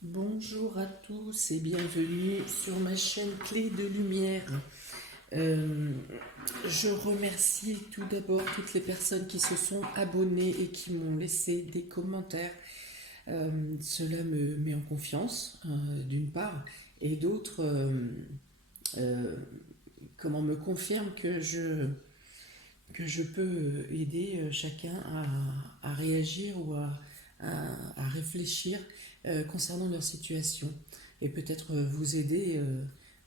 Bonjour à tous et bienvenue sur ma chaîne Clé de Lumière. Euh, je remercie tout d'abord toutes les personnes qui se sont abonnées et qui m'ont laissé des commentaires. Cela me met en confiance, d'une part, et d'autre, euh, comment me confirme que je peux aider chacun à réagir ou à réfléchir concernant leur situation et peut-être vous aider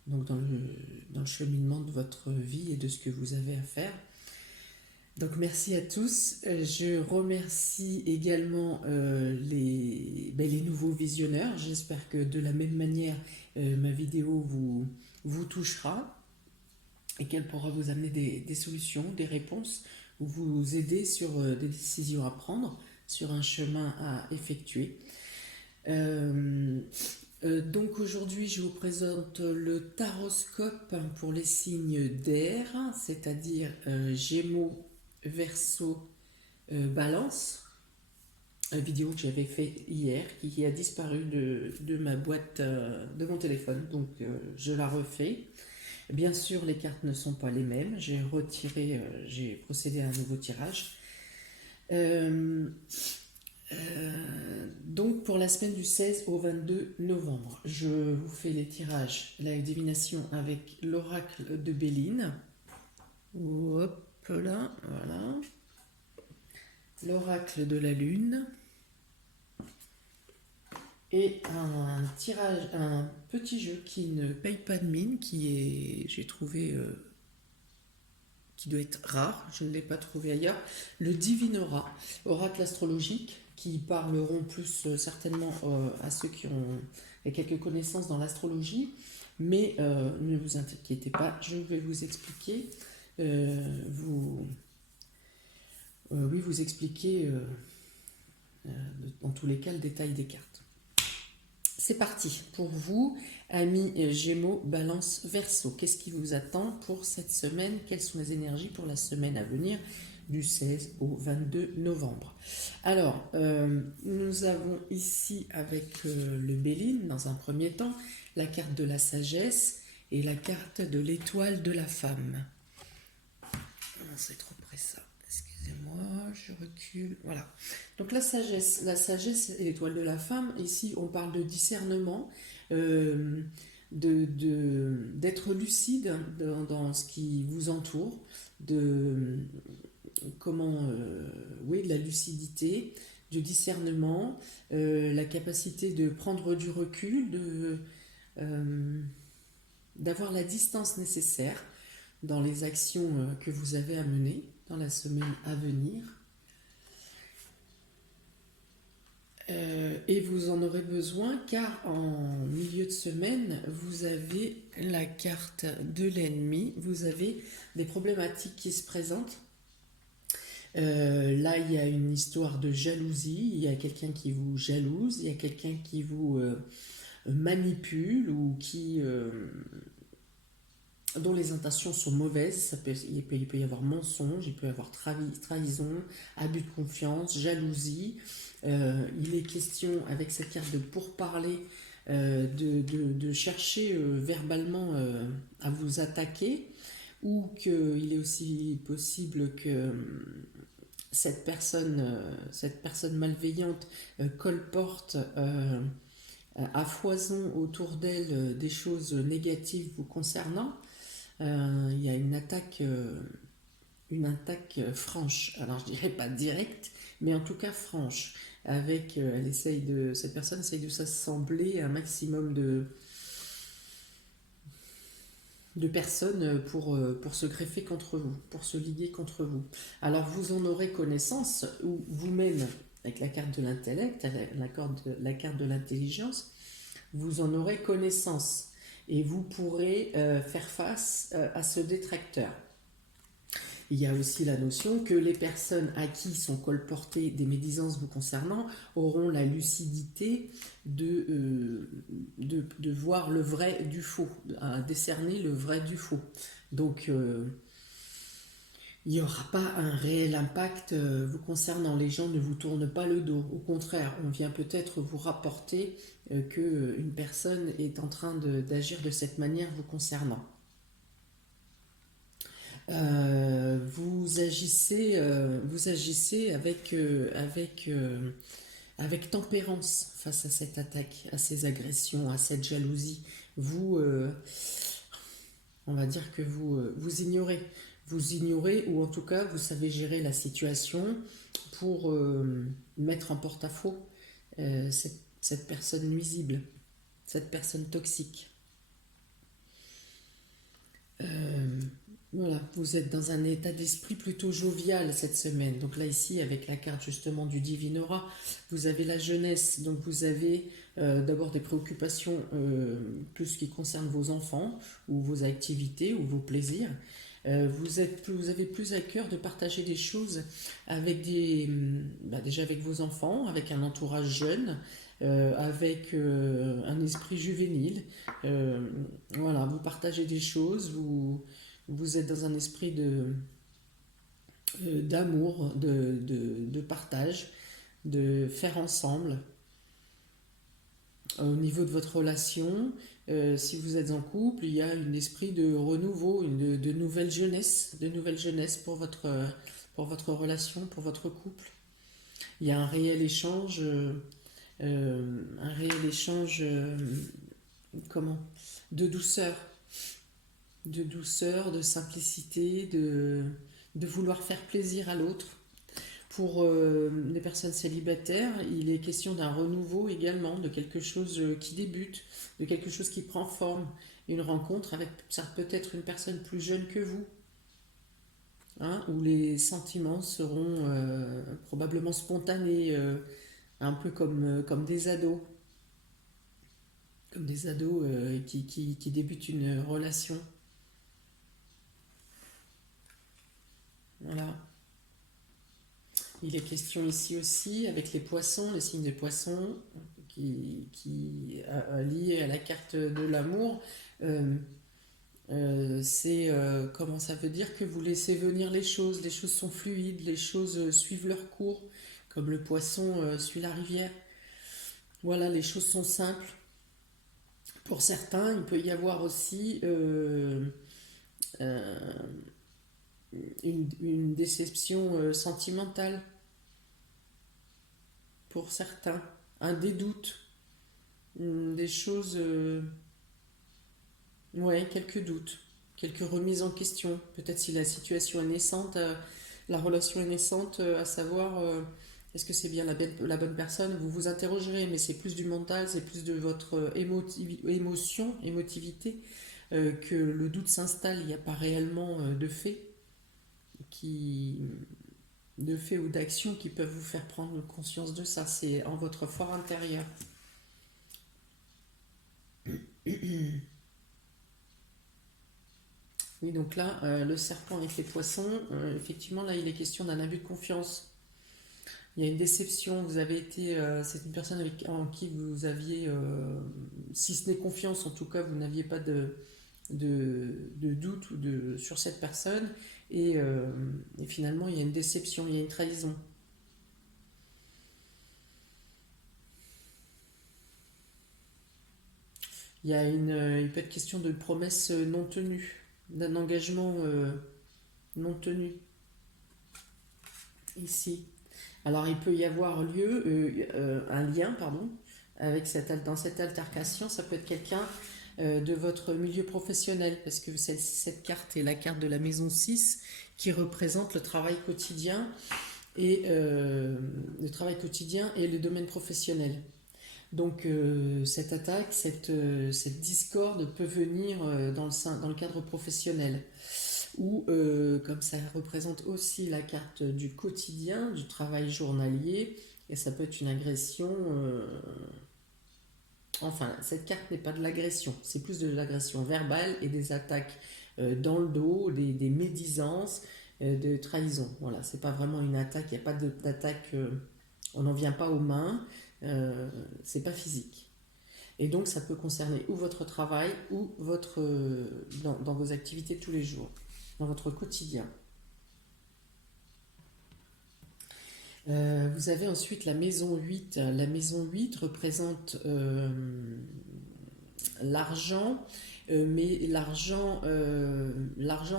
donc dans le cheminement de votre vie et de ce que vous avez à faire. Donc merci à tous. Je remercie également les nouveaux visionneurs. J'espère que de la même manière, ma vidéo vous touchera et qu'elle pourra vous amener des solutions, des réponses, ou vous aider sur des décisions à prendre, sur un chemin à effectuer. Euh, donc aujourd'hui, je vous présente le taroscope pour les signes d'air, c'est-à-dire Gémeaux, Verseau, Balance. Une vidéo que j'avais fait hier qui a disparu de ma boîte de mon téléphone, donc je la refais. Bien sûr, les cartes ne sont pas les mêmes. J'ai procédé à un nouveau tirage. Euh, donc pour la semaine du 16 au 22 novembre, je vous fais les tirages, la divination avec l'oracle de Béline. Hop là, voilà. L'oracle de la lune. Et un tirage, un petit jeu qui ne paye pas de mine, j'ai trouvé, qui doit être rare, je ne l'ai pas trouvé ailleurs, le Divinora, oracle astrologique, qui parleront plus certainement à ceux qui ont quelques connaissances dans l'astrologie, mais ne vous inquiétez pas, je vais vous expliquer, vous, oui, vous expliquer dans tous les cas le détail des cartes. C'est parti pour vous, amis Gémeaux, Balance, Verseau. Qu'est-ce qui vous attend pour cette semaine? Quelles sont les énergies pour la semaine à venir du 16 au 22 novembre? Alors, nous avons ici avec le Béline, dans un premier temps, la carte de la sagesse et la carte de l'étoile de la femme. C'est trop près ça. Excusez-moi, je recule. Voilà. Donc la sagesse et l'étoile de la femme, ici on parle de discernement, euh, d'être lucide dans ce qui vous entoure, de oui, de la lucidité, du discernement, la capacité de prendre du recul, euh, d'avoir la distance nécessaire dans les actions que vous avez à mener dans la semaine à venir. Et vous en aurez besoin car en milieu de semaine, vous avez la carte de l'ennemi, vous avez des problématiques qui se présentent. Là, il y a une histoire de jalousie, il y a quelqu'un qui vous jalouse, il y a quelqu'un qui vous manipule ou dont les intentions sont mauvaises. Il peut y avoir mensonge, il peut y avoir trahison, abus de confiance, jalousie. Il est question, avec cette carte de pourparler, de chercher verbalement à vous attaquer, ou qu'il est aussi possible que cette personne malveillante colporte à foison autour d'elle des choses négatives vous concernant. Il y a une attaque franche. Alors je dirais pas directe, mais en tout cas franche. Avec, cette personne essaye de s'assembler un maximum de personnes pour se greffer contre vous, pour se liguer contre vous. Alors vous en aurez connaissance, ou vous-même, avec la carte de l'intellect, la carte de l'intelligence, vous en aurez connaissance. Et vous pourrez faire face à ce détracteur. Il y a aussi la notion que les personnes à qui sont colportées des médisances vous concernant auront la lucidité de voir le vrai du faux, à décerner le vrai du faux. Donc, il n'y aura pas un réel impact vous concernant. Les gens ne vous tournent pas le dos. Au contraire, on vient peut-être vous rapporter qu'une personne est en train d'agir de cette manière vous concernant. Vous agissez avec tempérance face à cette attaque, à ces agressions, à cette jalousie. Vous, on va dire que vous ignorez. Vous ignorez ou en tout cas vous savez gérer la situation pour mettre en porte-à-faux cette personne nuisible, cette personne toxique. Euh, voilà, vous êtes dans un état d'esprit plutôt jovial cette semaine. Donc là ici avec la carte justement du Divinora, vous avez la jeunesse, donc vous avez d'abord des préoccupations plus qui concernent vos enfants ou vos activités ou vos plaisirs. Vous avez plus à cœur de partager des choses avec déjà avec vos enfants, avec un entourage jeune, avec un esprit juvénile. Voilà, vous partagez des choses, vous êtes dans un esprit d'amour, de partage, de faire ensemble. Au niveau de votre relation, si vous êtes en couple, il y a un esprit de renouveau, de nouvelle jeunesse pour votre relation, pour votre couple. Il y a un réel échange, comment, de douceur, de simplicité, de vouloir faire plaisir à l'autre. Pour les personnes célibataires, il est question d'un renouveau également, de quelque chose qui débute, de quelque chose qui prend forme. Une rencontre avec peut-être une personne plus jeune que vous, hein, où les sentiments seront probablement spontanés, un peu comme des ados, qui débutent une relation. Voilà. Il est question ici aussi avec les poissons, les signes des poissons, liés à la carte de l'amour. Euh, comment ça veut dire que vous laissez venir les choses sont fluides, les choses suivent leur cours, comme le poisson suit la rivière. Voilà, les choses sont simples. Pour certains, il peut y avoir aussi euh, une déception sentimentale pour certains, un des doutes, des choses, ouais, quelques doutes, quelques remises en question. Peut-être si la situation est naissante, la relation est naissante, à savoir est-ce que c'est bien la bonne personne, vous vous interrogerez, mais c'est plus du mental, c'est plus de votre émotivité, que le doute s'installe. Il n'y a pas réellement qui, de faits ou d'actions qui peuvent vous faire prendre conscience de ça. C'est en votre fort intérieur. Oui, donc là, le serpent avec les poissons, effectivement, là, il est question d'un abus de confiance. Il y a une déception, c'est une personne en qui vous aviez, si ce n'est confiance, en tout cas, vous n'aviez pas de doute sur cette personne, et finalement, il y a une déception, il y a une trahison. Il peut être question de promesses non tenues, d'un engagement non tenu, ici. Alors, il peut y avoir un lien, pardon, dans cette altercation, ça peut être quelqu'un de votre milieu professionnel, parce que cette carte est la carte de la maison 6 qui représente le travail quotidien et le domaine professionnel. Donc cette attaque, cette discorde peut venir dans le cadre professionnel, ou comme ça représente aussi la carte du quotidien, du travail journalier, et ça peut être une agression. Enfin, cette carte n'est pas de l'agression, c'est plus de l'agression verbale et des attaques dans le dos, des médisances, de trahison. Voilà, c'est pas vraiment une attaque, il n'y a pas d'attaque, on n'en vient pas aux mains, c'est pas physique. Et donc ça peut concerner ou votre travail ou dans vos activités de tous les jours, dans votre quotidien. Vous avez ensuite la maison 8. La maison 8 représente l'argent, mais l'argent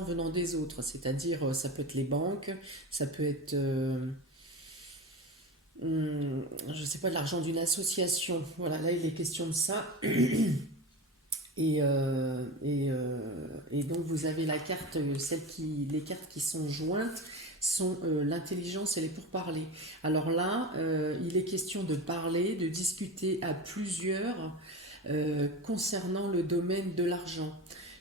venant des autres, c'est-à-dire ça peut être les banques, ça peut être, je sais pas, de l'argent d'une association. Voilà, là il est question de ça. Et donc vous avez la carte, les cartes qui sont jointes sont l'intelligence et les pourparlers. Alors là, il est question de parler, de discuter à plusieurs concernant le domaine de l'argent,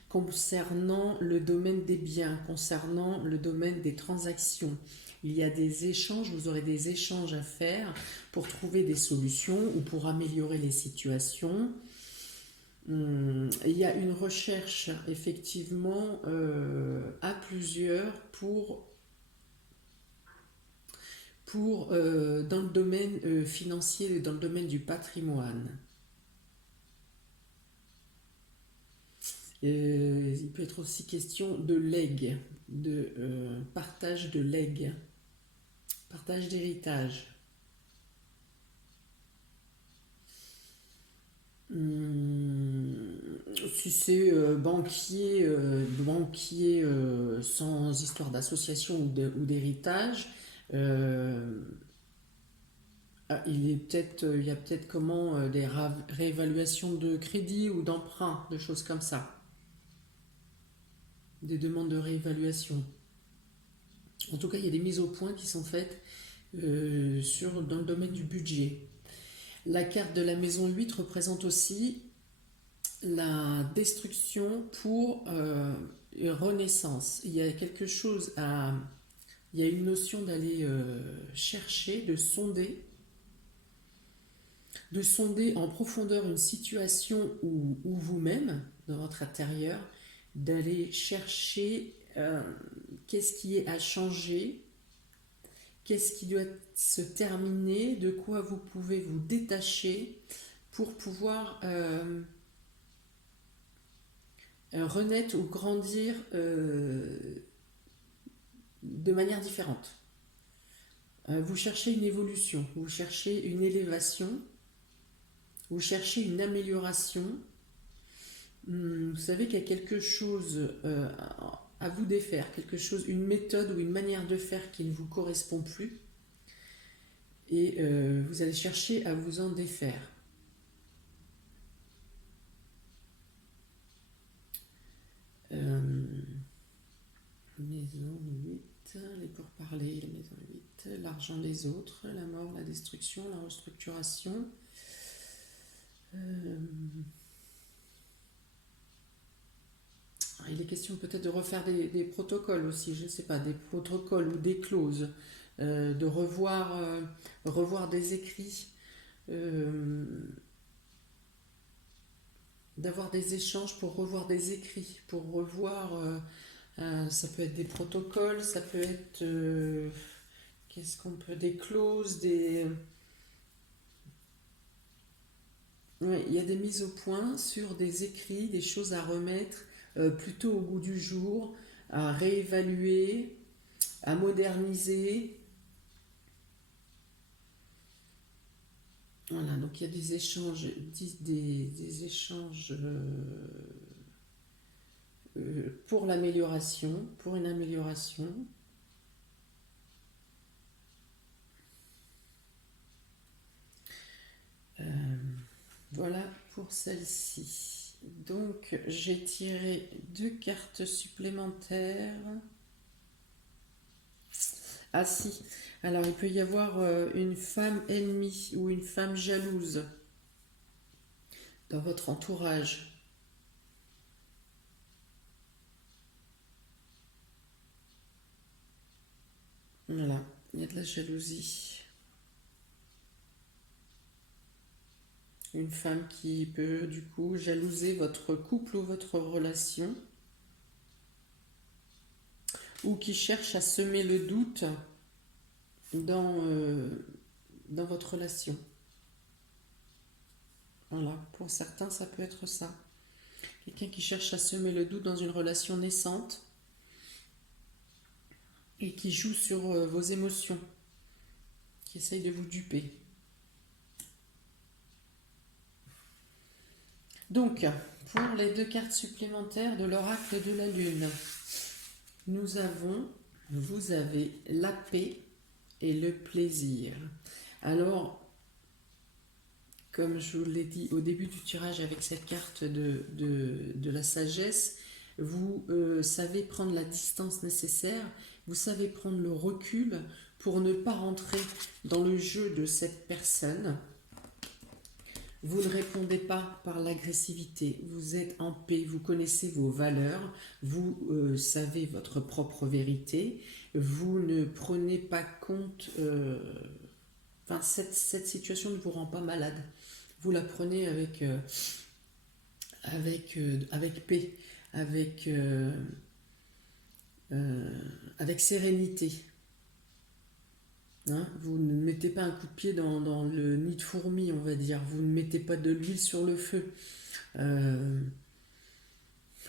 concernant le domaine des biens, concernant le domaine des transactions. Il y a des échanges, vous aurez des échanges à faire pour trouver des solutions ou pour améliorer les situations. Il y a une recherche effectivement à plusieurs dans le domaine financier et dans le domaine du patrimoine. Il peut être aussi question de legs, de partage de legs, partage d'héritage. Si c'est banquier sans histoire d'association ou d'héritage, euh, il y a peut-être comment des réévaluations de crédit ou d'emprunt, de choses comme ça, des demandes de réévaluation. En tout cas, il y a des mises au point qui sont faites dans le domaine du budget. La carte de la maison 8 représente aussi la destruction pour renaissance. Il y a quelque chose à... Il y a une notion d'aller chercher, de sonder en profondeur une situation ou vous-même, dans votre intérieur, d'aller chercher qu'est-ce qui est à changer, qu'est-ce qui doit se terminer, de quoi vous pouvez vous détacher pour pouvoir renaître ou grandir de manière différente. Vous cherchez une évolution, vous cherchez une élévation, vous cherchez une amélioration. Vous savez qu'il y a quelque chose à vous défaire, quelque chose, une méthode ou une manière de faire qui ne vous correspond plus, et vous allez chercher à vous en défaire. Maison 8, les pourparlers, la maison 8, l'argent des autres, la mort, la destruction, la restructuration. Il est question peut-être de refaire des protocoles aussi, je ne sais pas, des protocoles ou des clauses, de revoir des écrits, euh, d'avoir des échanges pour revoir des écrits, pour revoir, ça peut être des protocoles, ça peut être, qu'est-ce qu'on peut, des clauses, ouais, il y a des mises au point sur des écrits, des choses à remettre plutôt au goût du jour, à réévaluer, à moderniser. Voilà, donc il y a des échanges, des échanges pour l'amélioration, pour une amélioration. Voilà pour celle-ci. Donc j'ai tiré 2 cartes supplémentaires. Ah si, alors il peut y avoir une femme ennemie ou une femme jalouse dans votre entourage. Voilà, il y a de la jalousie. Une femme qui peut du coup jalouser votre couple ou votre relation, ou qui cherche à semer le doute dans, dans votre relation. Voilà, pour certains ça peut être ça. Quelqu'un qui cherche à semer le doute dans une relation naissante et qui joue sur vos émotions. qui essaye de vous duper. Donc, pour les 2 cartes supplémentaires de l'oracle de la Lune, vous avez la paix et le plaisir. Alors, comme je vous l'ai dit au début du tirage avec cette carte de la sagesse, vous savez prendre la distance nécessaire, vous savez prendre le recul pour ne pas rentrer dans le jeu de cette personne. Vous ne répondez pas par l'agressivité, vous êtes en paix, vous connaissez vos valeurs, vous savez votre propre vérité, vous ne prenez pas compte, cette situation ne vous rend pas malade, vous la prenez avec paix, avec sérénité. Hein, vous ne mettez pas un coup de pied dans le nid de fourmis, on va dire. Vous ne mettez pas de l'huile sur le feu.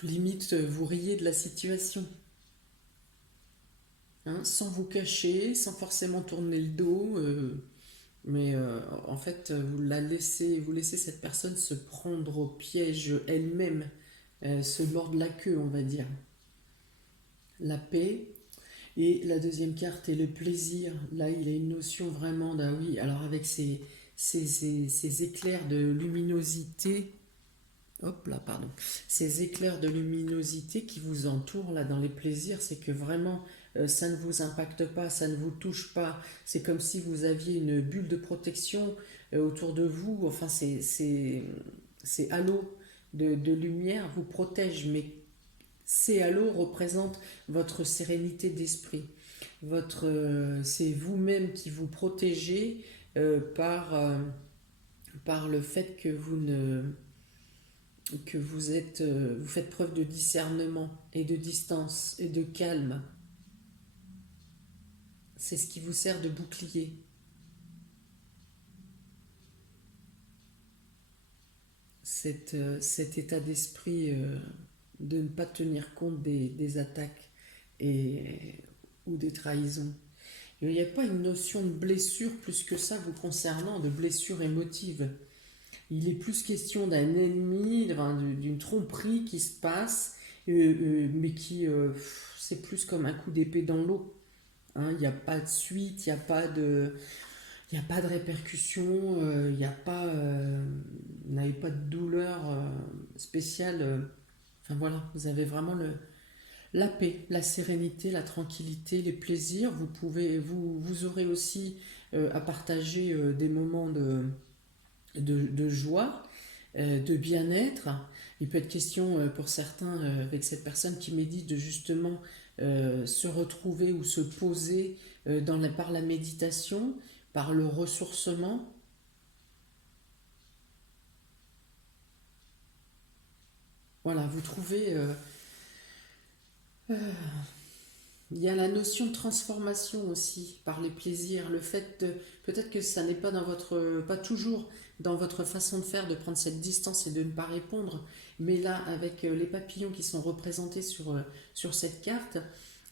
Limite, vous riez de la situation. Hein, sans vous cacher, sans forcément tourner le dos. Mais en fait, vous laissez cette personne se prendre au piège elle-même, se mordre la queue, on va dire. La paix. Et la deuxième carte est le plaisir. Là, il a une notion vraiment d'un oui. Alors avec ces éclairs de luminosité, hop là, pardon, ces éclairs de luminosité qui vous entourent là dans les plaisirs, c'est que vraiment ça ne vous impacte pas, ça ne vous touche pas. C'est comme si vous aviez une bulle de protection autour de vous. Enfin, ces halos de lumière vous protègent, mais ces halos représentent votre sérénité d'esprit. C'est vous-même qui vous protégez par le fait que vous faites preuve de discernement et de distance et de calme. C'est ce qui vous sert de bouclier. Cet état d'esprit de ne pas tenir compte des attaques ou des trahisons. Il n'y a pas une notion de blessure plus que ça vous concernant, de blessure émotive. Il est plus question d'un ennemi, d'une tromperie qui se passe, mais qui, c'est plus comme un coup d'épée dans l'eau. Hein, il n'y a pas de suite, il n'y a pas de répercussion, il n'y a pas, vous n'avez pas de douleur spéciale. Enfin voilà, vous avez vraiment la paix, la sérénité, la tranquillité, les plaisirs. Vous aurez aussi à partager des moments de joie, de bien-être. Il peut être question pour certains, avec cette personne qui médite, de justement se retrouver ou se poser par la méditation, par le ressourcement. Voilà, vous trouvez... il y a la notion de transformation aussi par les plaisirs, le fait de peut-être que ça n'est pas pas toujours dans votre façon de faire, de prendre cette distance et de ne pas répondre, mais là avec les papillons qui sont représentés sur cette carte,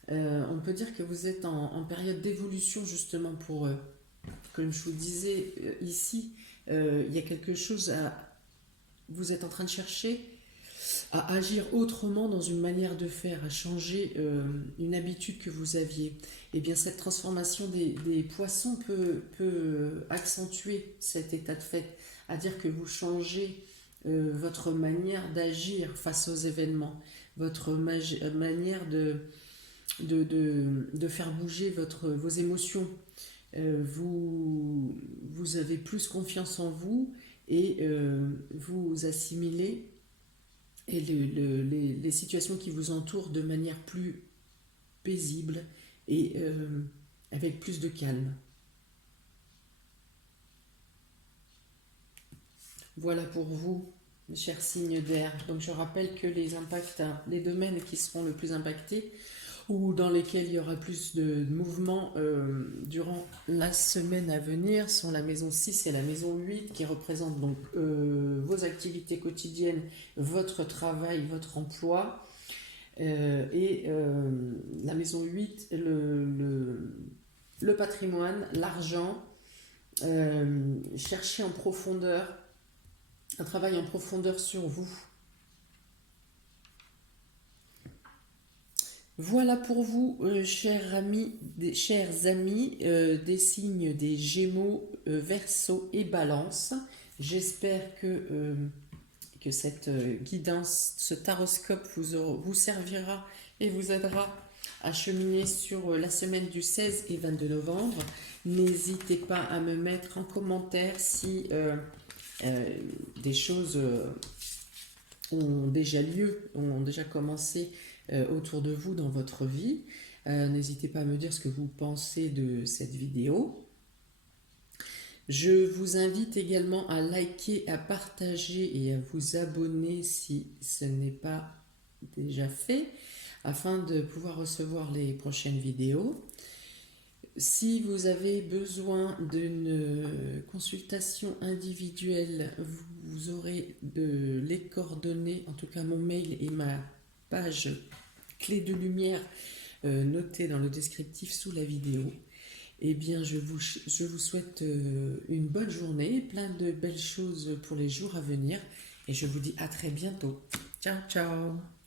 on peut dire que vous êtes en période d'évolution justement comme je vous disais ici, il y a quelque chose vous êtes en train de chercher à agir autrement dans une manière de faire, à changer une habitude que vous aviez. Et bien cette transformation des poissons peut accentuer cet état de fait, à dire que vous changez votre manière d'agir face aux événements, votre manière de faire bouger vos émotions. Vous avez plus confiance en vous et vous assimilez et les situations qui vous entourent de manière plus paisible et avec plus de calme. Voilà pour vous, chers signes d'air. Donc je rappelle que les domaines qui seront le plus impactés ou dans lesquels il y aura plus de mouvements durant la semaine à venir sont la maison 6 et la maison 8 qui représentent donc vos activités quotidiennes, votre travail, votre emploi et la maison 8, le patrimoine, l'argent, cherchez en profondeur, un travail en profondeur sur vous. Voilà pour vous, chers amis, des signes des Gémeaux, Verseau et Balance. J'espère que cette guidance, ce taroscope vous servira et vous aidera à cheminer sur la semaine du 16 et 22 novembre. N'hésitez pas à me mettre en commentaire si des choses ont déjà lieu, ont déjà commencé autour de vous dans votre vie. N'hésitez pas à me dire ce que vous pensez de cette vidéo. Je vous invite également à liker, à partager et à vous abonner si ce n'est pas déjà fait, afin de pouvoir recevoir les prochaines vidéos. Si vous avez besoin d'une consultation individuelle, vous aurez les coordonnées, en tout cas mon mail et ma page clé de lumière notée dans le descriptif sous la vidéo. Eh bien, je vous souhaite une bonne journée, plein de belles choses pour les jours à venir et je vous dis à très bientôt. Ciao, ciao!